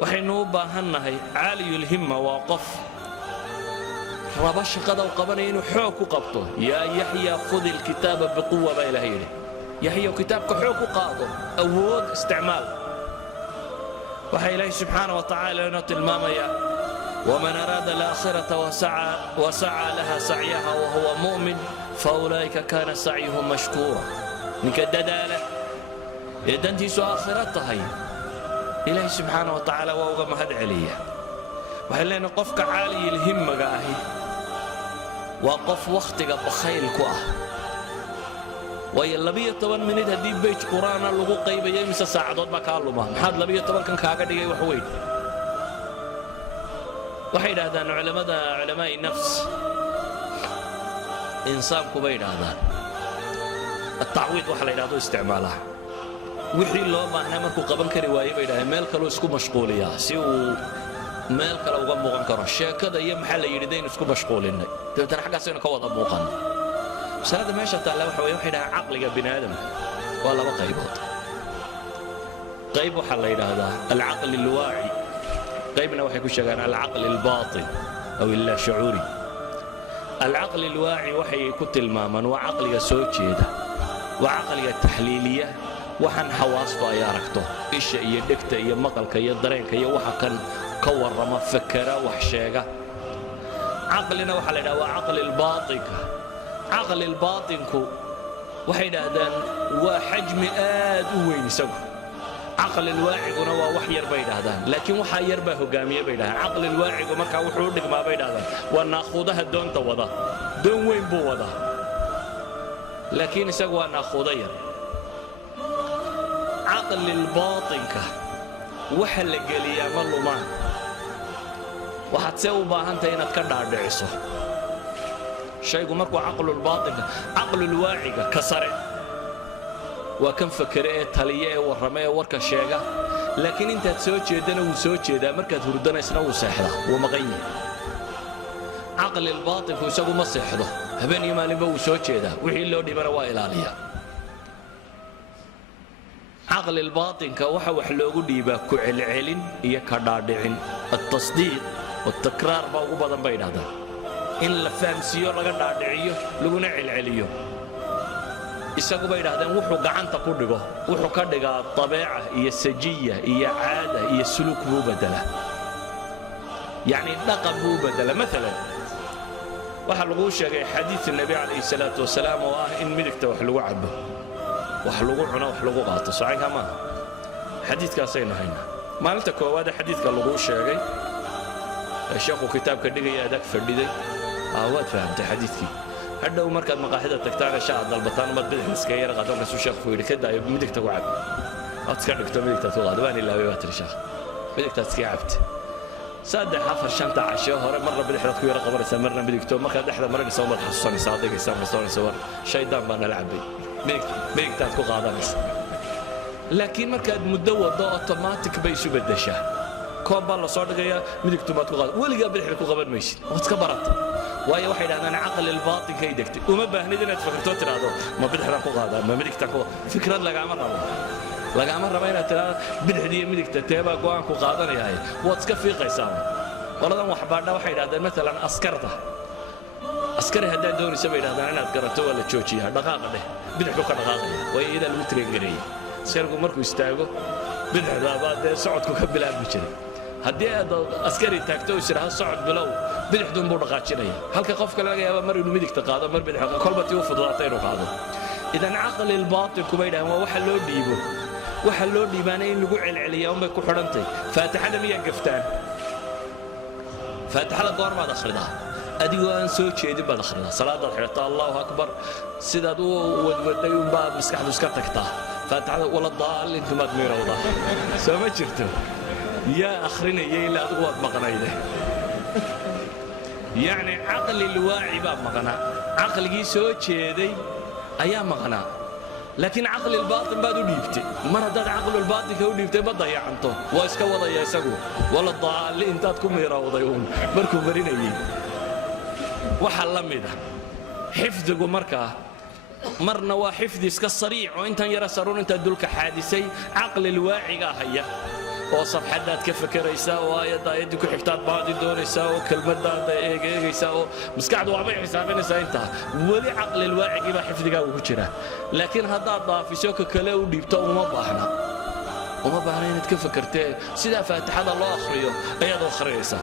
waxaynu u baahannahay caaliyul himma waa qof raba shaqada uu qabanaya inuu xoog ku qabto yaa yaxya khudi alkitaaba biquwa baa ilaahay yidhi yaxya kitaabka xoog ku qaado awood isticmaal waxaa ilaahay subxaana wa tacaala inoo tilmaamaya waman araada alaakhirata wasacaa laha sacyaha wahuwa mu'min faulaa'ika kaana sacyuhum mashkuura ninka dadaala ee dantiisu aakhira tahay ilaahay subxaana wa tacaala waa uga mahad celiya waxay leenahay qofka caaliyil himmaga ahi waa qof wakhtiga bakhayl ku ah waayo 12 minid haddii beyj qur'aana lagu qaybayo mise saacadood baa kaa luma maxaad 12 kan kaaga dhigay wax weyn waxay yidhaahdaan culamaa'i nafs insaanku bay yidhaahdaan التعويض waxa la yidhaahdo isticmaalaha wixii loo baahnaa markuu qaban kari waayey bay yidhahdeen meel kaloo isku mashquuliyaa si uu meel kale uga muuqan karo sheekada iyo maxaa la yidhi daynu isku mashquulinnay dabeetana xaggaasaynu ka wada muuqan masalada meesha taalla waxa weeye waxay dhahaan caqliga bini aadamka waa laba qaybood qayb waxaa la yidhaahdaa alcaqli alwaaci qaybna waxay ku sheegaan alcaqli albaatin aw illa shucuuri alcaqli alwaaci waxay ku tilmaamaan waa caqliga soo jeeda waa caqliga taxliiliya waxaan xawaastu ay aragto isha iyo dhegta iyo maqalka iyo dareenka iyo waxa kan ka warrama fakera wax sheega caqlina waxaa la yidhaha waa caqli albaatinka caqli albaatinku waxay yidhaahdaan waa xajmi aad u weyn isagu caqli alwaaciguna waa wax yar bay yidhaahdaan laakiin waxaa yar baa hogaamiye bay yidhahdaan caqli alwaacigu markaa wuxuu u dhigmaa bay yidhahdaan waa naakhuudaha doonta wada doon weyn buu wadaa laakiin isagu waa naakhuudo yar caqli albaatinka waxa la geliyaa ma lumaan waxaad see u baahantahay inaad ka dhaadhiciso shaygu markuu caqlulbaatinka caqlulwaaciga ka sare waa kan fakere ee taliya ee warrama ee warka sheega laakiin intaad soo jeedana wuu soo jeedaa markaad hurdanaysna wuu seexdaa wuu maqan yahay caqlilbaatinku isagu ma seexdo habeen iyo maalinba wuu soo jeedaa wixii loo dhibana waa ilaaliyaa caqli albaatinka waxa wax loogu dhiibaa ku celcelin iyo ka dhaadhicin altasdiiq watakraar baa ugu badan bay yidhahdaan in la fahamsiiyo laga dhaadhiciyo laguna celceliyo isagu bay yidhahdeen wuxuu gacanta ku dhigo wuxuu ka dhigaa dabeeca iyo sajiya iyo caada iyo suluuk buu bedela yacni dhaqan buu bedela maalan waxaa laguu sheegay xadiid الnabi calayhi الsalaatu wasalaam oo ah in midigta wax lagu cabo wax lagu cuno wax lagu qaato socanka maaha xadiidkaasaynu haynaa maalinta koowaade xadiidka laguu sheegay sheekhu kitaabka dhigaya adag fadhiday waad fahamtay xadiidkii hadhow markaad maqaaxida tagtaan shaah dalbataan umad bidix iska yara qaado markaasuu sheekhu yidhi ka daayo midigta ku cab aad iska dhigto midigtaad ku qaado waan ilaaway baa tiri sheekh midigtaad iska cabta saddex afar shanta casho hore marna bidixdaad ku yara qabanaysaa marna midigto markaad dhexda maranaysa umaad xasuusanaysaa aad dhegaysaa masoonaysa war shaydaan baa nala cabay midigtaad ku qaadanaysa laakiin markaad muddo waddo automatic bay isu beddeshaa koob baa la soo dhigayaa midigtumaad ku qaada weligaa bidixda ku qaban maysid waad iska barata waayo waxay yidhahdaan caqli albaatinka ay degtay uma baahnid inaad fikirto tidhaahdo ma bidixdaan ku qaadaa ma midigtaan ku fikrad lagaama rabo inaad tidhaahdo bidixda iyo midigta teebaa go'aanku qaadanayaaye waad iska fiiqaysaa qoladan waxbaadha waxay yidhahdeen maalan askari haddaad doonaysa bay yidhahdaan inaad garato waa la joojiyaa dhaqaaqa dheh bidixdu ka dhaqaaqaya waayo iyadaa lagu tireengareeyey askarigu markuu istaago bidixdaabaa dee socodku ka bilaabmi jiray haddii aad askari taagto is idhaahdo socod bilow bidixdun buu dhaqaajinaya halka qof kale laga yaaba mar inuu midigta qaado mar bidix kolba tii u fududaata inuu qaado idan caqli albaatilku bay dhahaan waa waxa loo dhiibo waxa loo dhiibaana in lagu celceliyaa unbay ku xidhantay faatixada miyaa gaftaan faatixada goormaad akhridaa adigoo aan soo jeedin baad akhridaa salaadaad xidhataa allahu akbar sidaad u wadwaday unbaa maskaxdu iska tagtaa faatixada wala daalintumaad miirowdaa soo ma jirto yaa akhrinayay ilaa adigu waad maqnayde yacni caqli lwaaci baa maqnaa caqligii soo jeeday ayaa maqnaa laakiin caqli albaatin baad u dhiibtay mar haddaad caqlulbaatinka u dhiibtay ma dayacanto waa iska wadaya isagu wala daalli intaad ku miirowday uun markuu marinayay waxaa la mida xifdigu markaa marna waa xifdi iska sariic oo intan yara saruun intaad dulka xaadisay caqli lwaacigaa haya oo safxadaad ka fakaraysaa oo aayadda ku xigtaad baadi doonaysaa oo kelmadaada eegaysaa oo maskaxdu waabay xisaabinaysaa intaa weli caqli alwaacigi baa xifdigaagu ku jira laakiin haddaad daafiso ka kale u dhiibto uma baahna inaad ka fakartee sidaa faatixada loo akhriyo ayaad u akhriyaysaa